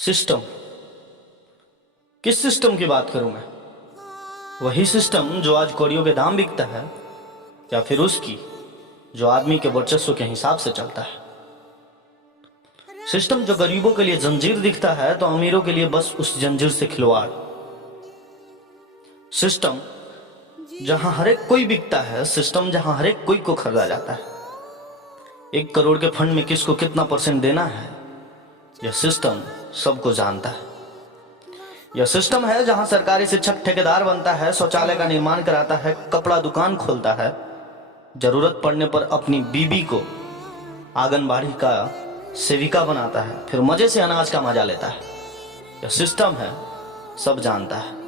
System, किस system की बात करूं मैं? वही सिस्टम जो आज कौड़ियों के दाम बिकता है, या फिर उसकी जो आदमी के वर्चस्व के हिसाब से चलता है? सिस्टम जो गरीबों के लिए जंजीर दिखता है तो अमीरों के लिए बस उस जंजीर से खिलवाड़। सिस्टम जहां हर एक कोई बिकता है, सिस्टम जहां हर एक कोई को खरीदा जाता है। 1 करोड़ के फंड में किसको कितना % देना है, यह सिस्टम सबको जानता है। यह सिस्टम है जहां सरकारी शिक्षक ठेकेदार बनता है, शौचालय का निर्माण कराता है, कपड़ा दुकान खोलता है, जरूरत पड़ने पर अपनी बीबी को आंगनबाड़ी का सेविका बनाता है, फिर मजे से अनाज का मजा लेता है। यह सिस्टम है, सब जानता है।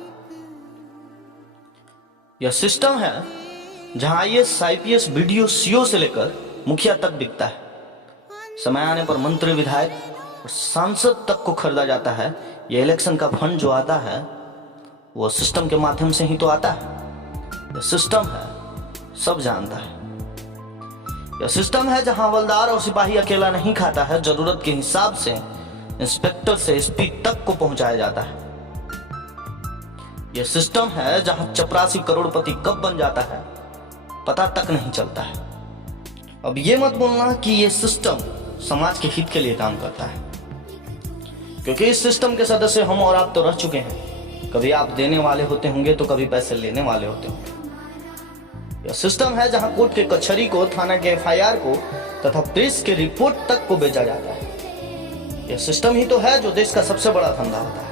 यह सिस्टम है जहां IAS IPS BDO CO से लेकर मुखिया तक बिकता है। समय आने पर मंत्री विधायक और सांसद तक को खरीदा जाता है। यह इलेक्शन का फंड जो आता है वो सिस्टम के माध्यम से ही तो आता है। यह सिस्टम है, सब जानता है। यह सिस्टम है जहां हवलदार और सिपाही अकेला नहीं खाता है, जरूरत के हिसाब से इंस्पेक्टर से SP तक को पहुंचाया जाता है। यह सिस्टम है जहां चपरासी करोड़पति कब बन जाता है पता तक नहीं चलता है। अब ये मत बोलना कि यह सिस्टम समाज के हित के लिए काम करता है, क्योंकि इस सिस्टम के सदस्य हम और आप तो रह चुके हैं। कभी आप देने वाले होते होंगे तो कभी पैसे लेने वाले होते होंगे। यह सिस्टम है जहां कोर्ट के कचहरी को, थाना के FIR को तथा प्रेस के रिपोर्ट तक को बेचा जाता है। यह सिस्टम ही तो है जो देश का सबसे बड़ा धंधा होता है।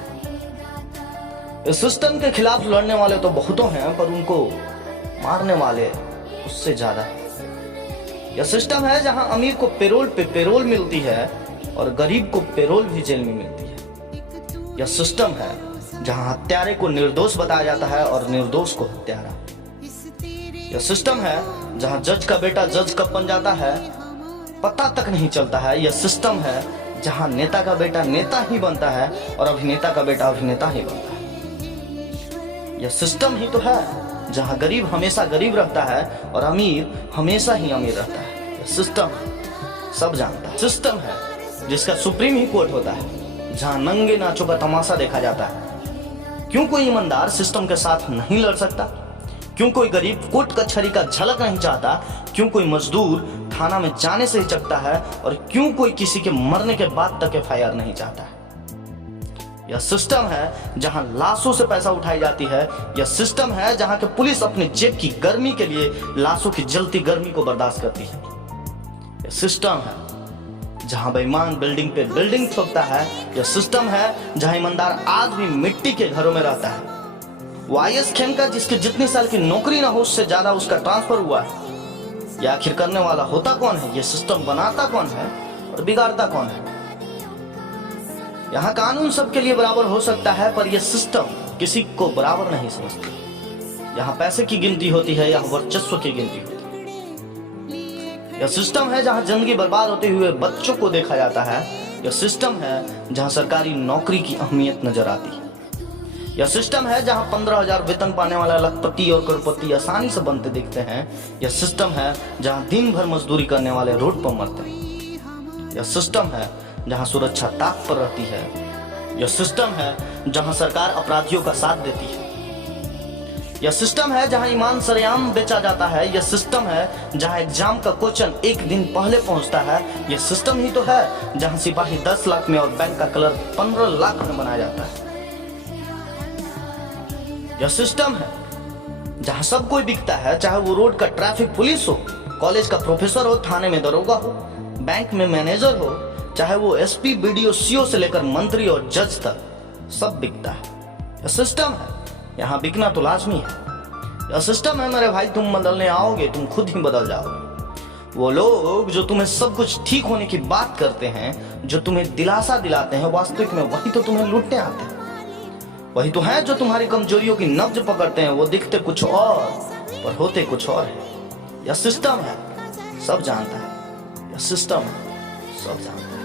इस सिस्टम के खिलाफ लड़ने वाले तो बहुतों हैं, पर उनको मारने वाले उससे ज्यादा है। यह सिस्टम है जहां अमीर को पेरोल पे पेरोल मिलती है और गरीब को पेरोल भी जेल में मिलती है। यह सिस्टम है जहां हत्यारे को निर्दोष बताया जाता है और निर्दोष को हत्यारा। यह सिस्टम है जहां जज का बेटा जज कब बन जाता है पता तक नहीं चलता है। यह सिस्टम है जहां नेता का बेटा नेता ही बनता है और अभिनेता का बेटा अभिनेता ही बनता है। यह सिस्टम ही तो है जहां गरीब हमेशा गरीब रहता है और अमीर हमेशा ही अमीर रहता है। यह सिस्टम सब जानता है। सिस्टम है जिसका सुप्रीम ही कोर्ट होता है, जहां नंगे नाचों का तमाशा देखा जाता है। क्यों कोई ईमानदार सिस्टम के साथ नहीं लड़ सकता? क्यों कोई गरीब कोर्ट कचहरी का झलक नहीं चाहता? क्यों कोई मजदूर थाना में जाने से हिचकता है? और क्यों कोई किसी के मरने के बाद तक FIR नहीं चाहता है? यह सिस्टम है जहां लाशों से पैसा उठाई जाती है। यह सिस्टम है जहां के पुलिस अपने जेब की गर्मी के लिए लाशों की जलती गर्मी को बर्दाश्त करती है। यह सिस्टम है जहां बेईमान बिल्डिंग पे बिल्डिंग ठोकता है। यह सिस्टम है जहां ईमानदार आज भी मिट्टी के घरों में रहता है। वो IAS खेमका जिसके जितने साल की नौकरी ना हो उससे ज्यादा उसका ट्रांसफर हुआ है। यह आखिर करने वाला होता कौन है? यह सिस्टम बनाता कौन है और बिगाड़ता कौन है? यहाँ कानून सबके लिए बराबर हो सकता है, पर यह सिस्टम किसी को बराबर नहीं समझता। यहाँ पैसे की गिनती होती है, यहाँ वर्चस्व की गिनती होती है। यह सिस्टम है जहाँ जिंदगी बर्बाद होते हुए बच्चों को देखा जाता है। यह सिस्टम है जहाँ सरकारी नौकरी की अहमियत नजर आती है। यह सिस्टम है जहाँ 15,000 वेतन पाने वाला लखपति और करोड़पति आसानी से बनते दिखते हैं। यह सिस्टम है जहाँ दिन भर मजदूरी करने वाले रोड पर मरते हैं। यह सिस्टम है जहां सुरक्षा ताक पर रहती है। यह सिस्टम है जहां सरकार अपराधियों का साथ देती है। यह सिस्टम है जहां ईमान सरेआम बेचा जाता है। यह सिस्टम है जहां एग्जाम का क्वेश्चन 1 दिन पहले पहुंचता है। यह सिस्टम ही तो है जहां सिपाही 10 लाख में और बैंक का क्लर्क 15 लाख में बनाया जाता है। यह सिस्टम है जहां सब कोई बिकता है, चाहे वो रोड का ट्रैफिक पुलिस हो, कॉलेज का प्रोफेसर हो, थाने में दरोगा हो, बैंक में मैनेजर हो, चाहे वो SP BDO CO से लेकर मंत्री और जज तक, सब बिकता है। यह सिस्टम है, यहाँ बिकना तो लाजमी है। यह सिस्टम है मेरे भाई, तुम बदलने आओगे तुम खुद ही बदल जाओगे। वो लोग जो तुम्हें सब कुछ ठीक होने की बात करते हैं, जो तुम्हें दिलासा दिलाते हैं, वास्तविक में वही तो तुम्हें लूटने आते हैं। वही तो है जो तुम्हारी कमजोरियों की नब्ज पकड़ते हैं। वो दिखते कुछ और पर होते कुछ और है। यह सिस्टम है, सब जानता है। यह सिस्टम है, सब जानता है।